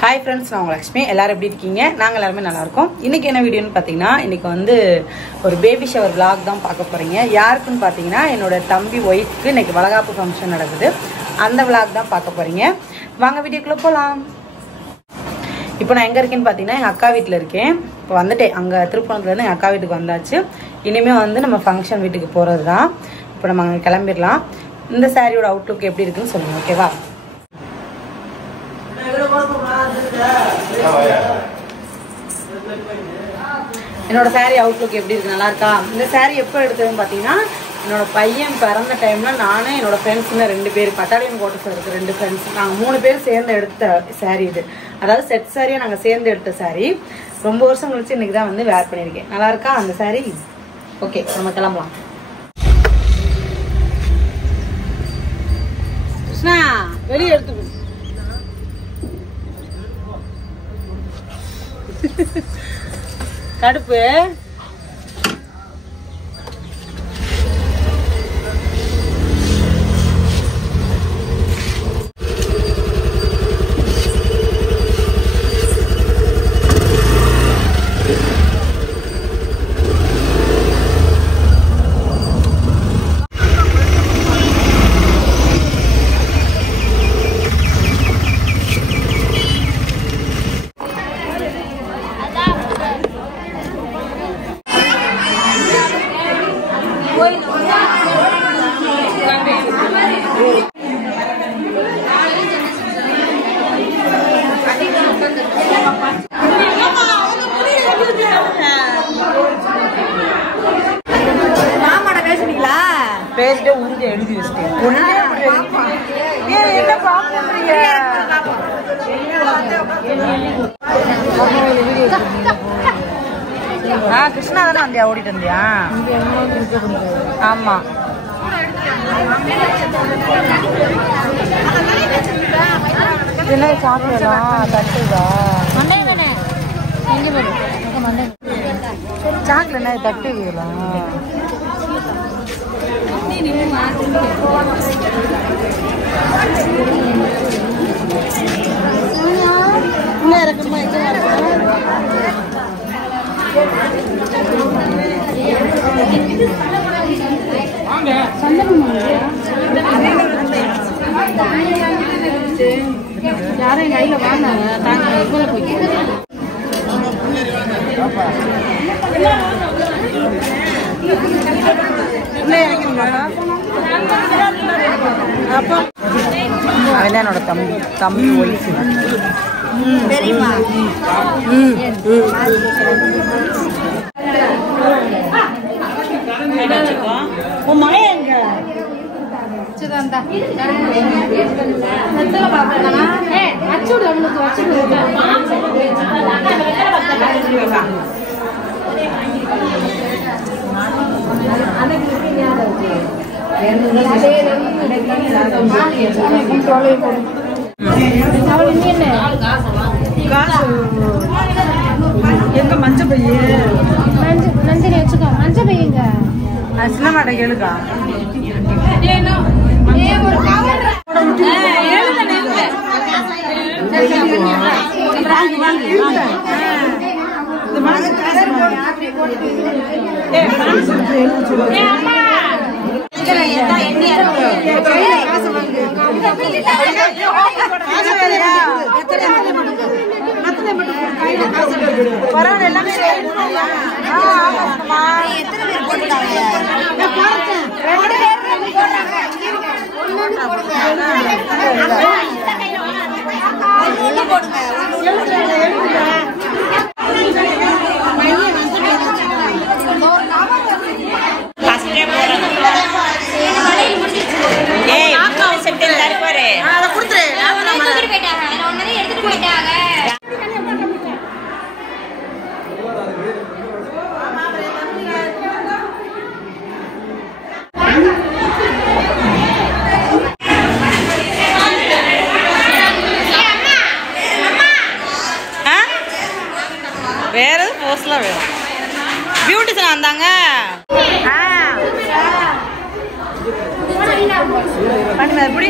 Hi friends, நான் உங்கள் லக்ஷ்மி. எல்லாரும் எப்படி இருக்கீங்க? நாங்கள் எல்லாருமே நல்லா இருக்கோம். இன்றைக்கி என்ன வீடியோன்னு பார்த்தீங்கன்னா, இன்றைக்கி வந்து ஒரு பேபி ஷவர் vlog தான் பார்க்க போகிறீங்க. யாருக்குன்னு பார்த்தீங்கன்னா, என்னோட தம்பி ஒய்ஃப்க்கு இன்றைக்கி வளகாப்பு ஃபங்க்ஷன் நடக்குது. அந்த vlog தான் பார்க்க போகிறீங்க. வாங்க வீடியோக்குள்ளே போகலாம். இப்போ நான் எங்கே இருக்கேன்னு பார்த்தீங்கன்னா, எங்கள் அக்கா வீட்டில் இருக்கேன். இப்போ வந்துட்டேன். அங்கே திருப்பணத்துலேருந்து எங்கள் அக்கா வீட்டுக்கு வந்தாச்சு. இனிமேல் வந்து நம்ம ஃபங்க்ஷன் வீட்டுக்கு போகிறது தான். இப்போ நம்ம அங்கே கிளம்பிடலாம். இந்த சாரியோட அவுட்லுக் எப்படி இருக்குன்னு சொல்லுங்கள், ஓகேவா? என்னோட சாரீ அவுட்லுக் எப்படி இருக்கு? நல்லா இருக்கா? இந்த சாரீ எப்போ எடுத்ததுன்னு பார்த்தீங்கன்னா, என்னோட பையன் பிறந்த டைம்ல நானும் என்னோட ஃப்ரெண்ட்ஸுங்க 2 பேர், பட்டாளியம் கோட்டஸில் இருக்க 2 ஃப்ரெண்ட்ஸ், நாங்கள் 3 பேர் சேர்ந்து எடுத்த சாரீ இது. அதாவது செட் சாரியை நாங்கள் சேர்ந்து எடுத்த சாரீ. ரொம்ப வருஷம் கழிச்சு இன்னைக்கு தான் வந்து வேர் பண்ணியிருக்கேன். நல்லா இருக்கா அந்த சாரீ? ஓகே, நம்ம கிளம்பலாம். கிருஷ்ணா, வெளியே எடுத்து கடுப்பு. பேசிட்டே உறுதி எழுதி வச்சுட்டேன். என்ன பாக்குறீங்க? கிருஷ்ணா தானே வந்தியா? ஓடிட்டு வந்தியா? ஆமா. என்ன சாப்பிடலாம்? தட்டுதா சாக்கில் என்ன தட்டுலாம்? யாரும் கையில வாங்கினாங்க. அவன் என்னோட தம்பி ஒய்ஃபு. தெரியுமா? உன் மகன் எங்க? எங்க மஞ்ச பைய? நந்தினி வச்சுக்கோ. மஞ்ச பையங்க சின்ன மாட்டை கேளுக்கா. வேற போஸ்ட்லாம் வேணும். பியூட்டிஷன் வந்தாங்க. எப்படி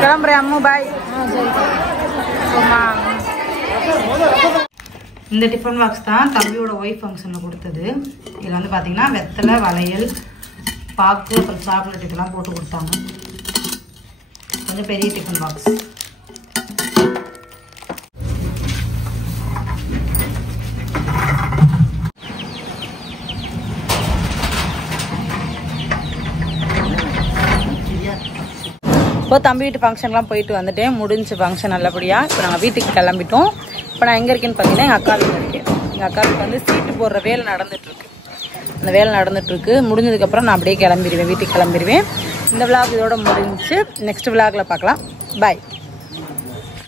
கிளம்புறேன் அம்மு, பாய். இந்த டிஃபன் பாக்ஸ் தான் தம்பியோட ஒய்ஃப் ஃபங்க்ஷனில் கொடுத்தது. இதில் வந்து பார்த்தீங்கன்னா வெத்தலை, வளையல், பாக்கு, அப்புறம் சாக்லேட் இதெல்லாம் போட்டு கொடுத்தாங்க. கொஞ்சம் பெரிய டிஃபன் பாக்ஸ். இப்போ தம்பி வீட்டு ஃபங்க்ஷன்லாம் போயிட்டு வந்துட்டேன். முடிஞ்சு ஃபங்க்ஷன் நல்லபடியாக. இப்போ நாங்கள் வீட்டுக்கு கிளம்பிட்டோம். இப்போ நான் எங்கே இருக்கேன்னு பார்த்தீங்கன்னா எங்கள் அக்கா வீட்டில் இருக்கேன். எங்கள் அக்கா வீட்டில் வந்து சீட்டு போடுற வேலை நடந்துகிட்ருக்கு. அந்த வேலை நடந்துகிட்ருக்கு. முடிஞ்சதுக்கப்புறம் நான் அப்படியே கிளம்பிடுவேன், வீட்டுக்கு கிளம்பிடுவேன். இந்த விளாக் இதோட முடிஞ்சு. நெக்ஸ்ட் விளாகில் பார்க்கலாம். பாய்.